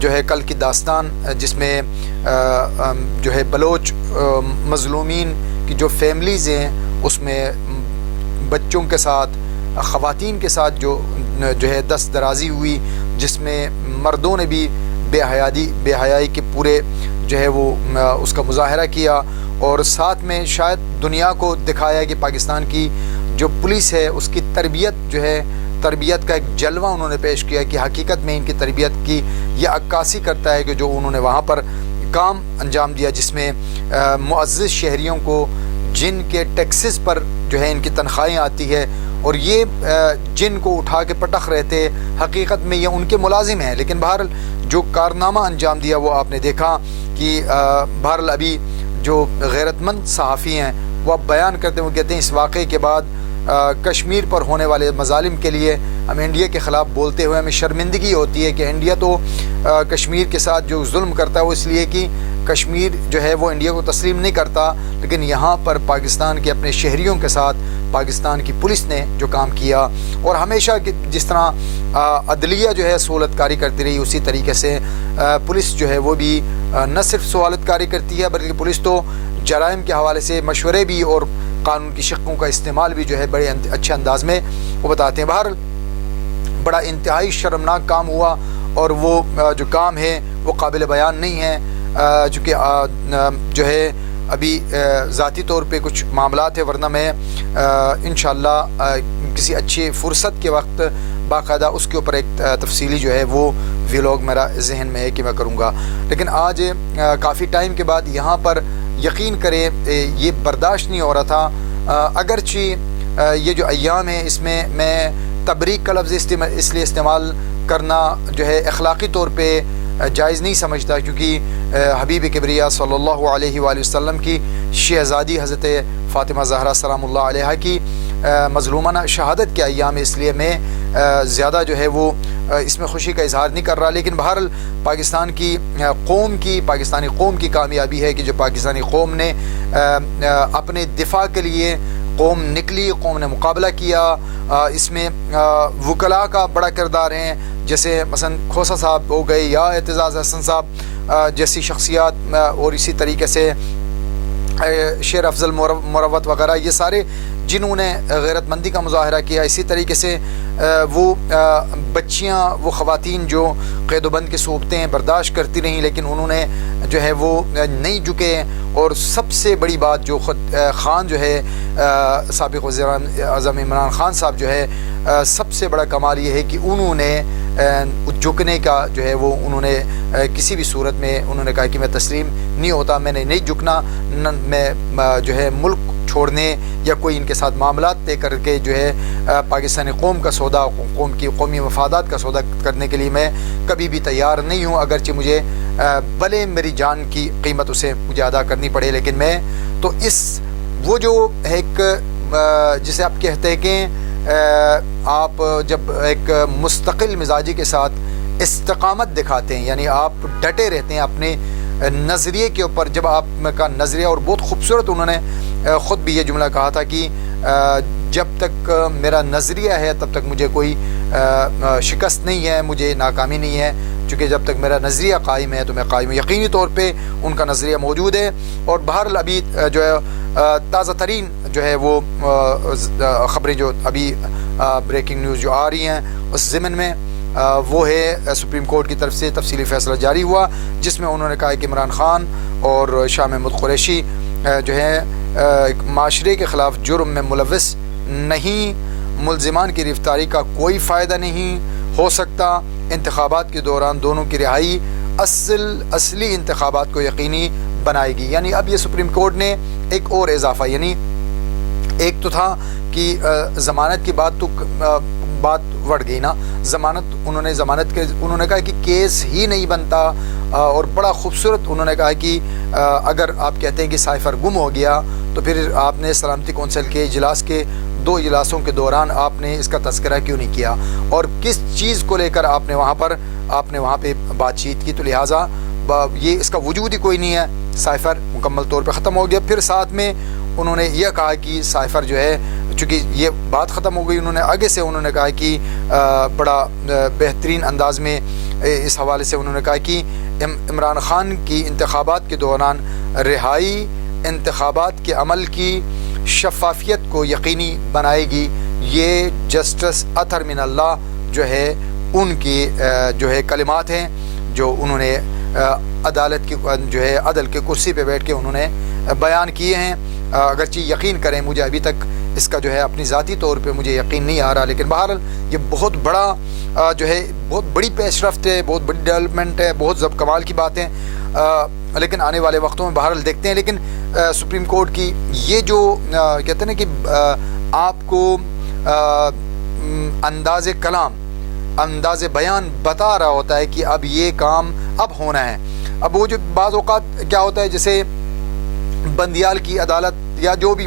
جو ہے کل کی داستان جس میں جو ہے بلوچ مظلومین کی جو فیملیز ہیں اس میں بچوں کے ساتھ خواتین کے ساتھ جو ہے دست درازی ہوئی، جس میں مردوں نے بھی بے حیائی کے پورے جو ہے وہ اس کا مظاہرہ کیا، اور ساتھ میں شاید دنیا کو دکھایا کہ پاکستان کی جو پولیس ہے اس کی تربیت کا ایک جلوہ انہوں نے پیش کیا کہ حقیقت میں ان کی تربیت کی یہ عکاسی کرتا ہے کہ جو انہوں نے وہاں پر کام انجام دیا، جس میں معزز شہریوں کو جن کے ٹیکسز پر جو ہے ان کی تنخواہیں آتی ہے، اور یہ جن کو اٹھا کے پٹخ رہے تھے، حقیقت میں یہ ان کے ملازم ہیں، لیکن بہرحال جو کارنامہ انجام دیا وہ آپ نے دیکھا کہ بہرحال ابھی جو غیرت مند صحافی ہیں وہ اب بیان کرتے ہیں، وہ کہتے ہیں اس واقعے کے بعد کشمیر پر ہونے والے مظالم کے لیے ہم انڈیا کے خلاف بولتے ہوئے ہمیں شرمندگی ہوتی ہے کہ انڈیا تو کشمیر کے ساتھ جو ظلم کرتا ہے وہ اس لیے کہ کشمیر جو ہے وہ انڈیا کو تسلیم نہیں کرتا، لیکن یہاں پر پاکستان کے اپنے شہریوں کے ساتھ پاکستان کی پولیس نے جو کام کیا، اور ہمیشہ جس طرح عدلیہ جو ہے سہولت کاری کرتی رہی، اسی طریقے سے پولیس جو ہے وہ بھی نہ صرف سہولت کاری کرتی ہے بلکہ پولیس تو جرائم کے حوالے سے مشورے بھی اور قانون کی شقوں کا استعمال بھی جو ہے بڑے اچھے انداز میں وہ بتاتے ہیں۔ بہرحال بڑا انتہائی شرمناک کام ہوا، اور وہ جو کام ہے وہ قابل بیان نہیں ہے، چونکہ جو ہے ابھی ذاتی طور پہ کچھ معاملات ہیں، ورنہ میں انشاءاللہ کسی اچھی فرصت کے وقت باقاعدہ اس کے اوپر ایک تفصیلی جو ہے وہ ویلاگ میرا ذہن میں ہے کہ میں کروں گا، لیکن آج کافی ٹائم کے بعد یہاں پر یقین کریں یہ برداشت نہیں ہو رہا تھا، اگرچہ یہ جو ایام ہیں اس میں تبریک کا لفظ اس لیے استعمال کرنا جو ہے اخلاقی طور پہ جائز نہیں سمجھتا، کیونکہ حبیب کبریا صلی اللہ علیہ وآلہ وسلم کی شہزادی حضرت فاطمہ زہرا سلام اللہ علیہ کی مظلومانہ شہادت کے ایام، اس لیے میں زیادہ جو ہے وہ اس میں خوشی کا اظہار نہیں کر رہا، لیکن بہرحال پاکستانی قوم کی کامیابی ہے کہ جو پاکستانی قوم نے اپنے دفاع کے لیے قوم نکلی، قوم نے مقابلہ کیا، اس میں وکلاء کا بڑا کردار ہے، جیسے مثلا کھوسا صاحب ہو گئے یا اعتزاز احسن صاحب جیسی شخصیات، اور اسی طریقے سے شیر افضل مروت وغیرہ، یہ سارے جنہوں نے غیرت مندی کا مظاہرہ کیا، اسی طریقے سے وہ بچیاں، وہ خواتین جو قید و بند کی صورتیں برداشت کرتی رہیں لیکن انہوں نے جو ہے وہ نہیں جھکے، اور سب سے بڑی بات جو خود خان جو ہے سابق وزیر اعظم عمران خان صاحب جو ہے، سب سے بڑا کمال یہ ہے کہ انہوں نے جھکنے کا جو ہے وہ انہوں نے کسی بھی صورت میں انہوں نے کہا کہ میں تسلیم نہیں ہوتا، میں نے نہیں جھکنا، میں جو ہے ملک چھوڑنے یا کوئی ان کے ساتھ معاملات طے کر کے جو ہے پاکستانی قوم کا سودا، قومی مفادات کا سودا کرنے کے لیے میں کبھی بھی تیار نہیں ہوں، اگرچہ مجھے بھلے میری جان کی قیمت اسے مجھے ادا کرنی پڑے، لیکن میں تو وہ جو ایک جسے آپ کہتے ہیں کہ آپ جب ایک مستقل مزاجی کے ساتھ استقامت دکھاتے ہیں، یعنی آپ ڈٹے رہتے ہیں اپنے نظریے کے اوپر، جب آپ کا نظریہ، اور بہت خوبصورت انہوں نے خود بھی یہ جملہ کہا تھا کہ جب تک میرا نظریہ ہے تب تک مجھے کوئی شکست نہیں ہے، مجھے ناکامی نہیں ہے، چونکہ جب تک میرا نظریہ قائم ہے تو میں قائم ہوں۔ یقینی طور پہ ان کا نظریہ موجود ہے، اور بہرحال ابھی جو ہے تازہ ترین جو ہے وہ خبریں جو ابھی بریکنگ نیوز جو آ رہی ہیں اس ضمن میں وہ ہے سپریم کورٹ کی طرف سے تفصیلی فیصلہ جاری ہوا، جس میں انہوں نے کہا کہ عمران خان اور شاہ محمود قریشی جو ہے معاشرے کے خلاف جرم میں ملوث نہیں، ملزمان کی گرفتاری کا کوئی فائدہ نہیں ہو سکتا، انتخابات کے دوران دونوں کی رہائی اصلی انتخابات کو یقینی بنائے گی۔ یعنی اب یہ سپریم کورٹ نے ایک اور اضافہ، یعنی ایک تو تھا کہ ضمانت کی بات بڑھ گئی نا، انہوں نے کہا کہ کیس ہی نہیں بنتا، اور بڑا خوبصورت انہوں نے کہا کہ اگر آپ کہتے ہیں کہ سائفر گم ہو گیا تو پھر آپ نے سلامتی کونسل کے دو اجلاسوں کے دوران آپ نے اس کا تذکرہ کیوں نہیں کیا، اور کس چیز کو لے کر آپ نے وہاں پہ بات چیت کی، تو لہٰذا یہ اس کا وجود ہی کوئی نہیں ہے، سائفر مکمل طور پہ ختم ہو گیا۔ پھر ساتھ میں انہوں نے یہ کہا کہ سائفر جو ہے چونکہ یہ بات ختم ہو گئی، انہوں نے آگے سے انہوں نے کہا کہ بڑا بہترین انداز میں اس حوالے سے انہوں نے کہا کہ عمران خان کی انتخابات کے دوران رہائی انتخابات کے عمل کی شفافیت کو یقینی بنائے گی۔ یہ جسٹس اطہر من اللہ جو ہے ان کی جو ہے کلمات ہیں جو انہوں نے عدالت کی جو ہے عدل کے کرسی پہ بیٹھ کے انہوں نے بیان کیے ہیں۔ اگرچہ یقین کریں مجھے ابھی تک اس کا جو ہے اپنی ذاتی طور پہ مجھے یقین نہیں آ رہا، لیکن بہرحال یہ بہت بڑا جو ہے بہت بڑی پیش رفت ہے، بہت بڑی ڈیولپمنٹ ہے، بہت کمال کی بات ہے، لیکن آنے والے وقتوں میں بہرحال دیکھتے ہیں۔ لیکن سپریم کورٹ کی یہ جو کہتے ہیں نا کہ آپ کو انداز کلام انداز بیان بتا رہا ہوتا ہے کہ اب یہ کام اب ہونا ہے۔ اب وہ جو بعض اوقات کیا ہوتا ہے، جیسے بندیال کی عدالت یا جو بھی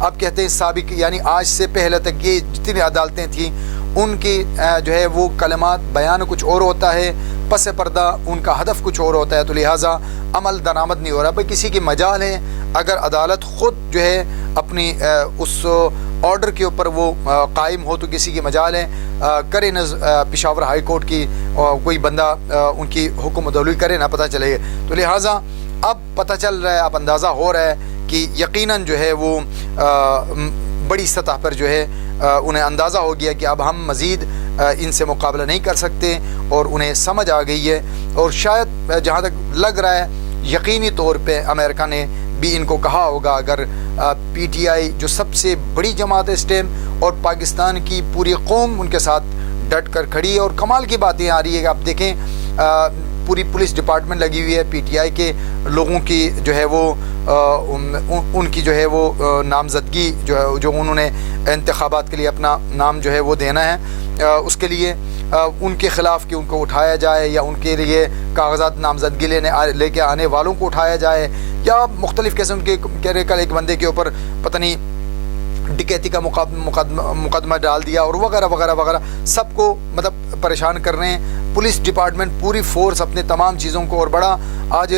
آپ کہتے ہیں سابق یعنی آج سے پہلے تک یہ جتنی عدالتیں تھیں ان کی جو ہے وہ کلمات بیان کچھ اور ہوتا ہے، پس پردہ ان کا ہدف کچھ اور ہوتا ہے، تو لہٰذا عمل درآمد نہیں ہو رہا۔ بھائی کسی کی مجال ہے، اگر عدالت خود جو ہے اپنی اس آرڈر کے اوپر وہ قائم ہو تو کسی کی مجال ہے، کرے نہ پشاور ہائی کورٹ کی کوئی بندہ ان کی حکم عدولی کرے نہ پتہ چلے۔ تو لہٰذا اب پتہ چل رہا ہے، اب اندازہ ہو رہا ہے کہ یقیناً جو ہے وہ بڑی سطح پر جو ہے انہیں اندازہ ہو گیا کہ اب ہم مزید ان سے مقابلہ نہیں کر سکتے، اور انہیں سمجھ آ گئی ہے۔ اور شاید جہاں تک لگ رہا ہے یقینی طور پہ امریکہ نے بھی ان کو کہا ہوگا، اگر پی ٹی آئی جو سب سے بڑی جماعت ہے اس ٹائم اور پاکستان کی پوری قوم ان کے ساتھ ڈٹ کر کھڑی ہے، اور کمال کی باتیں آ رہی ہے کہ آپ دیکھیں پوری پولیس ڈپارٹمنٹ لگی ہوئی ہے، پی ٹی آئی کے لوگوں کی جو ہے وہ ان کی جو ہے وہ نامزدگی جو انہوں نے انتخابات کے لیے اپنا نام جو ہے وہ دینا ہے، اس کے لیے ان کے خلاف کہ ان کو اٹھایا جائے، یا ان کے لیے کاغذات نامزدگی لے کے آنے والوں کو اٹھایا جائے، یا مختلف قسم کے کہہ رہے کل ایک بندے کے اوپر پتہ نہیں ڈکیتی کا مقدمہ ڈال دیا اور وغیرہ وغیرہ وغیرہ، سب کو مطلب پریشان کر رہے ہیں۔ پولیس ڈپارٹمنٹ پوری فورس اپنے تمام چیزوں کو، اور بڑا آج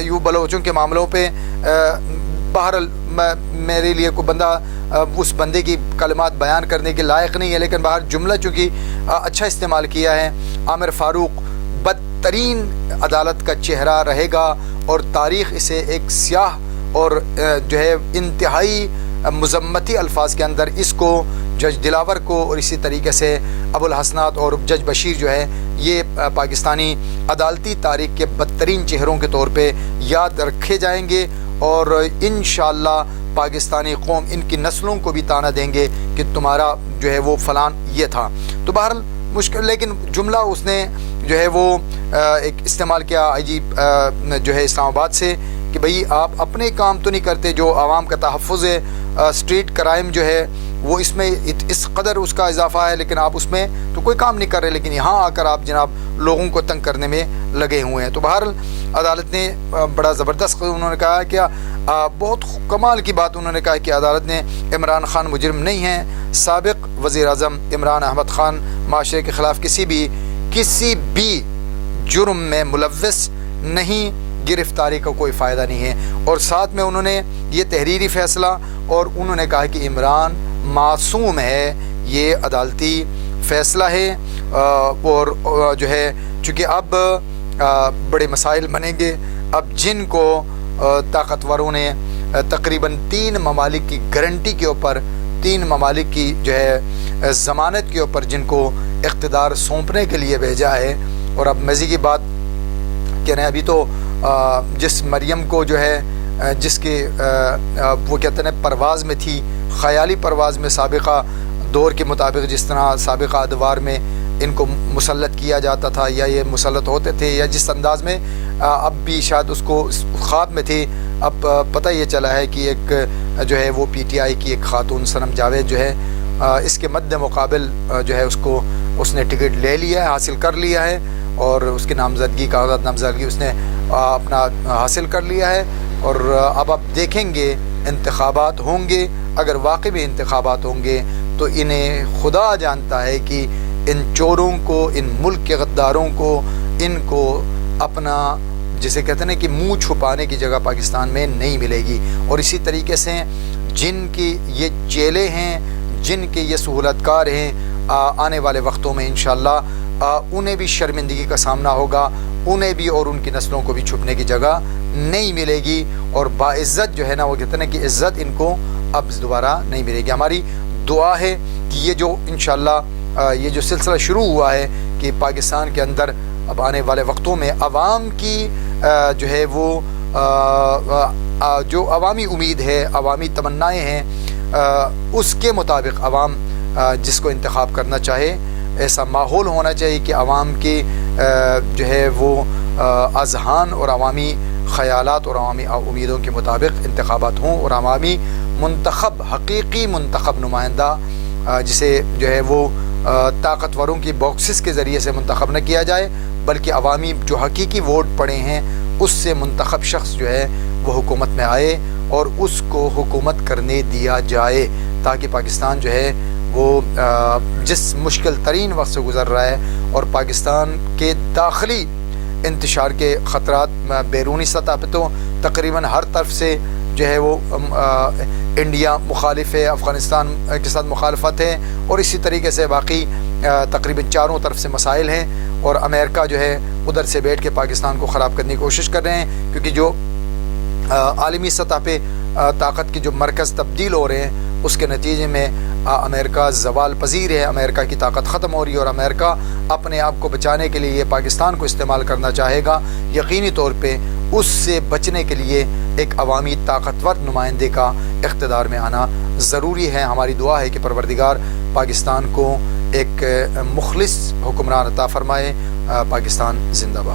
یوں بلوچوں کے معاملوں پہ بہرحال میرے لیے کوئی بندہ اس بندے کی کلمات بیان کرنے کے لائق نہیں ہے، لیکن باہر جملہ چونکہ اچھا استعمال کیا ہے، عامر فاروق بدترین عدالت کا چہرہ رہے گا، اور تاریخ اسے ایک سیاہ اور جو ہے انتہائی مذمتی الفاظ کے اندر اس کو، جج دلاور کو، اور اسی طریقے سے ابو الحسنات اور جج بشیر جو ہے یہ پاکستانی عدالتی تاریخ کے بدترین چہروں کے طور پہ یاد رکھے جائیں گے، اور انشاءاللہ پاکستانی قوم ان کی نسلوں کو بھی طعنہ دیں گے کہ تمہارا جو ہے وہ فلان یہ تھا۔ تو بہرحال مشکل، لیکن جملہ اس نے جو ہے وہ ایک استعمال کیا آئی جی جو ہے اسلام آباد سے کہ بھئی آپ اپنے کام تو نہیں کرتے، جو عوام کا تحفظ ہے، اسٹریٹ کرائم جو ہے وہ اس میں اس قدر اس کا اضافہ ہے، لیکن آپ اس میں تو کوئی کام نہیں کر رہے، لیکن یہاں آ کر آپ جناب لوگوں کو تنگ کرنے میں لگے ہوئے ہیں۔ تو بہرحال عدالت نے بڑا زبردست انہوں نے کہا کہ بہت کمال کی بات انہوں نے کہا کہ عدالت نے عمران خان مجرم نہیں ہیں، سابق وزیر اعظم عمران احمد خان معاشرے کے خلاف کسی بھی جرم میں ملوث نہیں، گرفتاری کا کوئی فائدہ نہیں ہے، اور ساتھ میں انہوں نے یہ تحریری فیصلہ اور انہوں نے کہا کہ عمران معصوم ہے، یہ عدالتی فیصلہ ہے، اور جو ہے چونکہ اب بڑے مسائل بنیں گے، اب جن کو طاقتوروں نے تقریباً 3 ممالک کی گارنٹی کے اوپر، 3 ممالک کی جو ہے ضمانت کے اوپر جن کو اقتدار سونپنے کے لیے بھیجا ہے، اور اب مزے کی بات کہہ رہے ہیں ابھی تو جس مریم کو جو ہے جس کے وہ کہتے ہیں پرواز میں تھی، خیالی پرواز میں سابقہ دور کے مطابق جس طرح سابقہ ادوار میں ان کو مسلط کیا جاتا تھا یا یہ مسلط ہوتے تھے، یا جس انداز میں اب بھی شاید اس کو خواب میں تھی، اب پتہ یہ چلا ہے کہ ایک جو ہے وہ پی ٹی آئی کی ایک خاتون صنم جاوید جو ہے اس کے مد مقابل جو ہے اس نے ٹکٹ لے لیا ہے، حاصل کر لیا ہے، اور اس کی نامزدگی کاغذات نامزدگی اس نے اپنا حاصل کر لیا ہے، اور اب آپ دیکھیں گے انتخابات ہوں گے، اگر واقعی میں انتخابات ہوں گے تو انہیں خدا جانتا ہے کہ ان چوروں کو، ان ملک کے غداروں کو، ان کو اپنا جسے کہتے ہیں کہ منہ چھپانے کی جگہ پاکستان میں نہیں ملے گی۔ اور اسی طریقے سے جن کی یہ جیلیں ہیں، جن کے یہ سہولت کار ہیں، آنے والے وقتوں میں انشاءاللہ انہیں بھی شرمندگی کا سامنا ہوگا، انہیں بھی اور ان کی نسلوں کو بھی چھپنے کی جگہ نہیں ملے گی، اور باعزت جو ہے نا، وہ کہتے ہیں کہ عزت ان کو اب دوبارہ نہیں ملے گی۔ ہماری دعا ہے کہ یہ جو انشاءاللہ یہ جو سلسلہ شروع ہوا ہے کہ پاکستان کے اندر اب آنے والے وقتوں میں عوام کی جو ہے وہ جو عوامی امید ہے، عوامی تمنائیں ہیں، اس کے مطابق عوام جس کو انتخاب کرنا چاہے، ایسا ماحول ہونا چاہیے کہ عوام کی جو ہے وہ اذہان اور عوامی خیالات اور عوامی امیدوں کے مطابق انتخابات ہوں، اور عوامی منتخب، حقیقی منتخب نمائندہ جسے جو ہے وہ طاقتوروں کی باکسز کے ذریعے سے منتخب نہ کیا جائے، بلکہ عوامی جو حقیقی ووٹ پڑے ہیں اس سے منتخب شخص جو ہے وہ حکومت میں آئے اور اس کو حکومت کرنے دیا جائے، تاکہ پاکستان جو ہے وہ جس مشکل ترین وقت سے گزر رہا ہے، اور پاکستان کے داخلی انتشار کے خطرات بیرونی سطح پہ تو تقریباً ہر طرف سے جو ہے وہ انڈیا مخالف ہے، افغانستان کے ساتھ مخالفت ہے، اور اسی طریقے سے باقی تقریباً چاروں طرف سے مسائل ہیں، اور امریکہ جو ہے ادھر سے بیٹھ کے پاکستان کو خراب کرنے کی کوشش کر رہے ہیں، کیونکہ جو عالمی سطح پہ طاقت کے جو مرکز تبدیل ہو رہے ہیں اس کے نتیجے میں امریکہ زوال پذیر ہے، امریکہ کی طاقت ختم ہو رہی ہے، اور امریکہ اپنے آپ کو بچانے کے لیے پاکستان کو استعمال کرنا چاہے گا۔ یقینی طور پہ اس سے بچنے کے لیے ایک عوامی طاقتور نمائندے کا اقتدار میں آنا ضروری ہے۔ ہماری دعا ہے کہ پروردگار پاکستان کو ایک مخلص حکمران عطا فرمائے۔ پاکستان زندہ باد۔